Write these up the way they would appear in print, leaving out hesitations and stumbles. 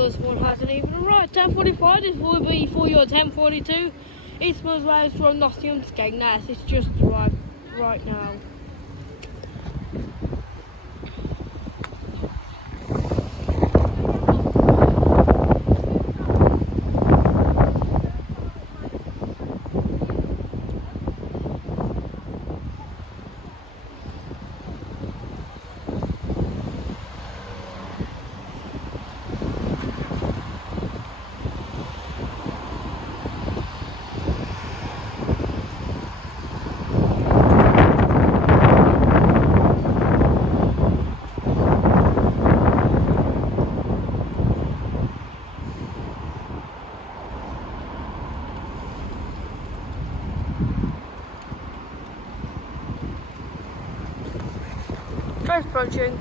first one hasn't even arrived. 10:45, this will be for your 10:42. East Midlands from Nottingham to Skegness. It's just arrived right now. Train's approaching.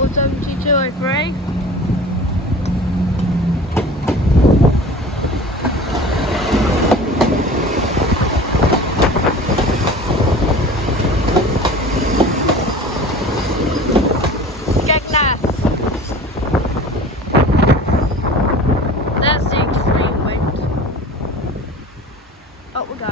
Or 7203. Up we go.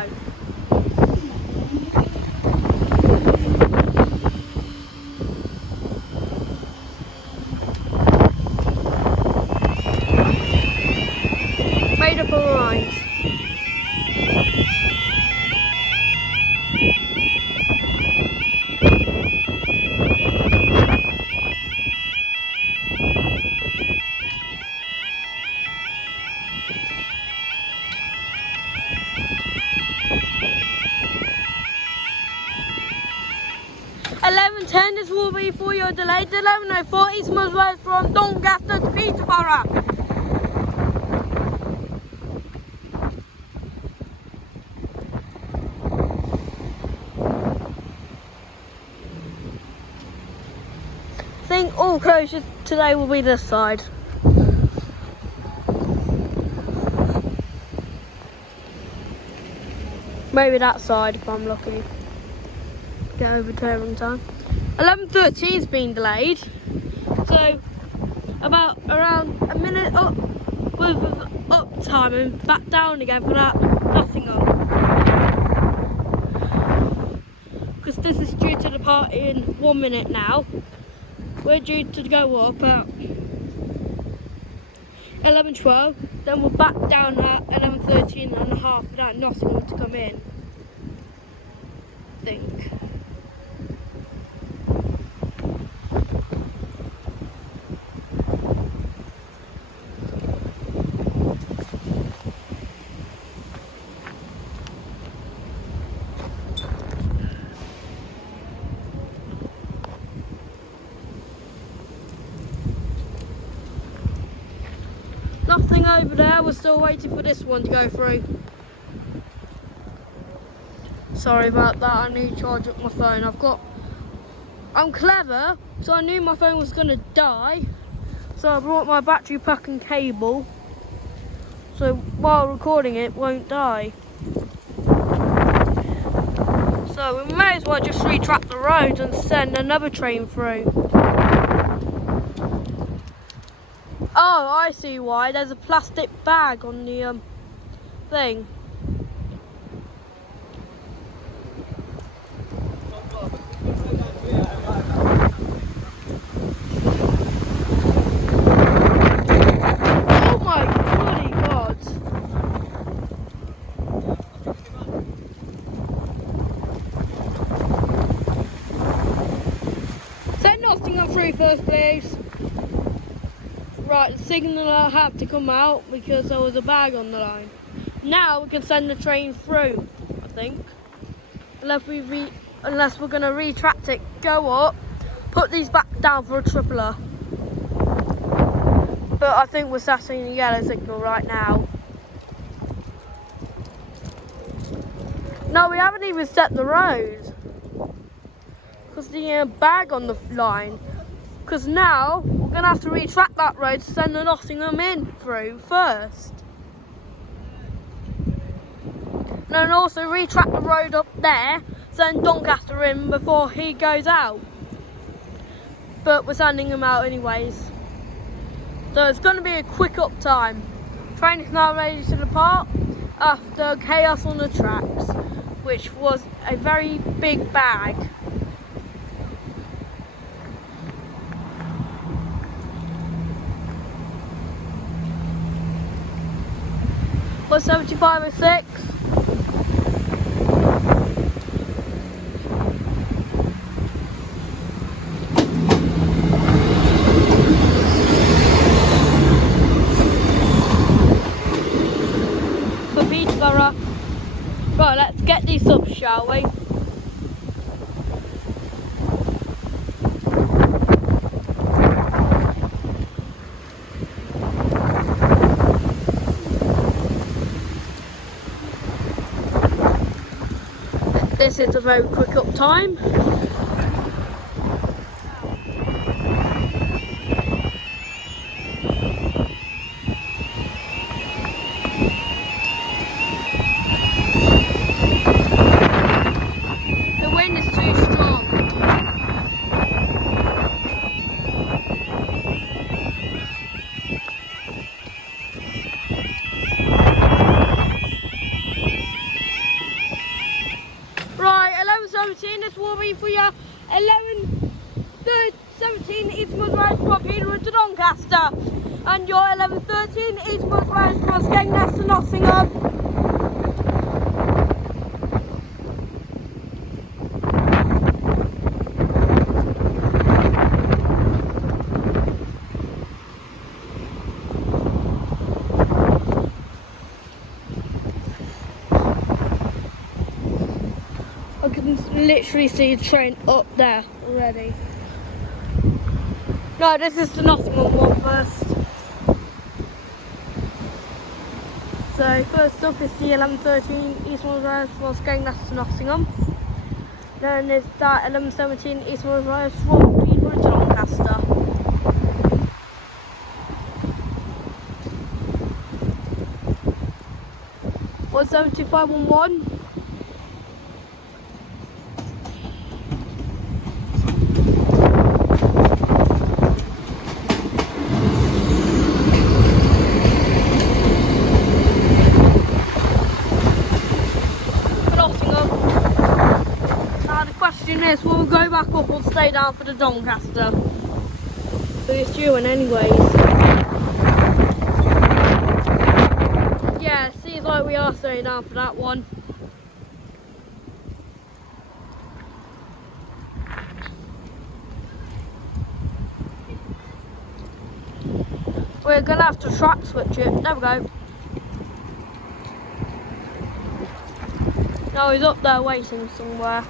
Made up all lines. This will be for your delayed 11:04 East Midlands from Doncaster to Peterborough. I think all closures today will be this side. Maybe that side if I'm lucky. Get over turning time. 11:13's been delayed, so about around a minute up with up time and back down again for that Nottingham. Because this is due to depart in 1 minute now. We're due to go up at 11:12, then we'll back down at 11:13 and a half for that Nottingham to come in, I think. Nothing over there, we're still waiting for this one to go through. Sorry about that, I need to charge up my phone. I'm clever, so I knew my phone was gonna die. So I brought my battery pack and cable. So while recording it won't die. So we may as well just retrack the roads and send another train through. Oh, I see why. There's a plastic bag on the thing. Oh my bloody God. Send Nottingham through first, please. Right, the signaller had to come out because there was a bag on the line. Now we can send the train through, I think. Unless we're going to retract it, go up, put these back down for a tripler. But I think we're setting a yellow signal right now. No, we haven't even set the road. Because the bag on the line. Because now we're going to have to retract that road to send the Nottingham in through first. And also retrack the road up there, send Doncaster in before he goes out. But we're sending him out anyways. So it's going to be a quick up time. Train is now ready to depart after chaos on the tracks, which was a very big bag. Was 7506. For Peterborough. Right, let's get these up, shall we? This is a very quick up time. The wind is too strong. Right, 11:17, this will be for your 11:17 Eastwood Road from Peterborough to Doncaster. And your 11:13 Eastwood Road from Skegness to Nottingham. I can literally see the train up there already. No, this is the Nottingham one first. So first up is the 11:13 Eastwood Road from Skegness to Nottingham. Then there's that 11:17 Eastwood Road from Sleaford to Doncaster. Was 7511. Will we go back up or stay down for the Doncaster? But it's due in anyways. Yeah, it seems like we are staying down for that one. We're gonna have to track switch it. There we go. No, he's up there waiting somewhere.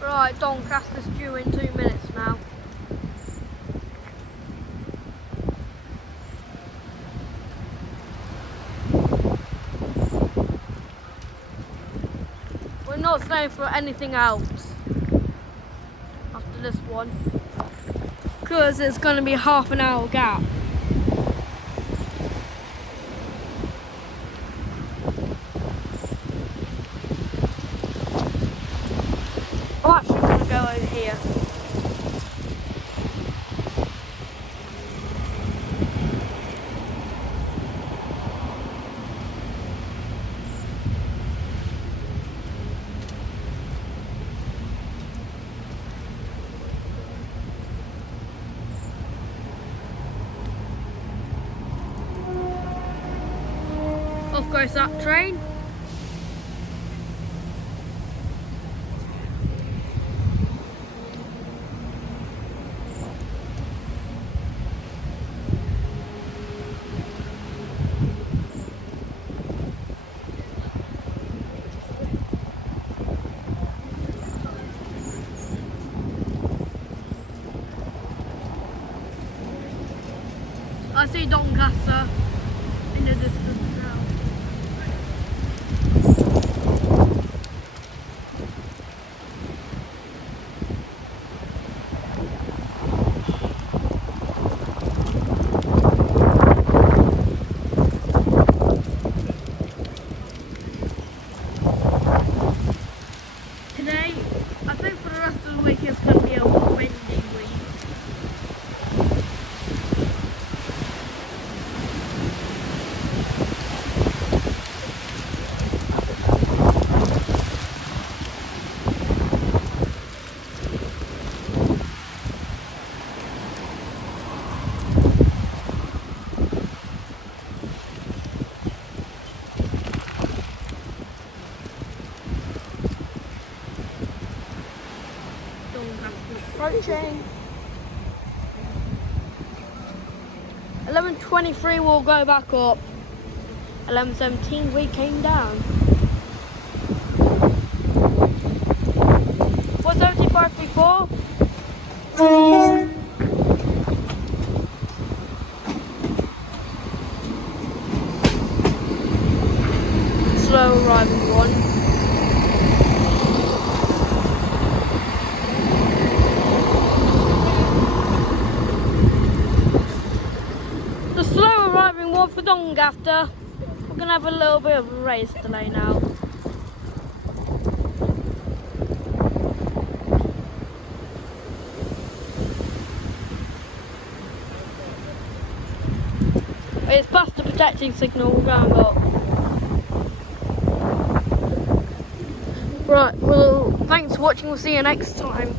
Right, Doncaster's due in 2 minutes now. We're not staying for anything else after this one, because it's going to be half an hour gap. I'm actually going to go over here. Off goes that train. see Doncaster in the distance now. Today, I think for the rest of the week it's going to be a windy week. Approaching. 11:23 we'll go back up. 11:17 we came down. 475 before. Slow arriving one. Slow arriving one for Doncaster. We're going to have a little bit of a race delay now. It's past the protecting signal, we're going up. Right, well, thanks for watching, we'll see you next time.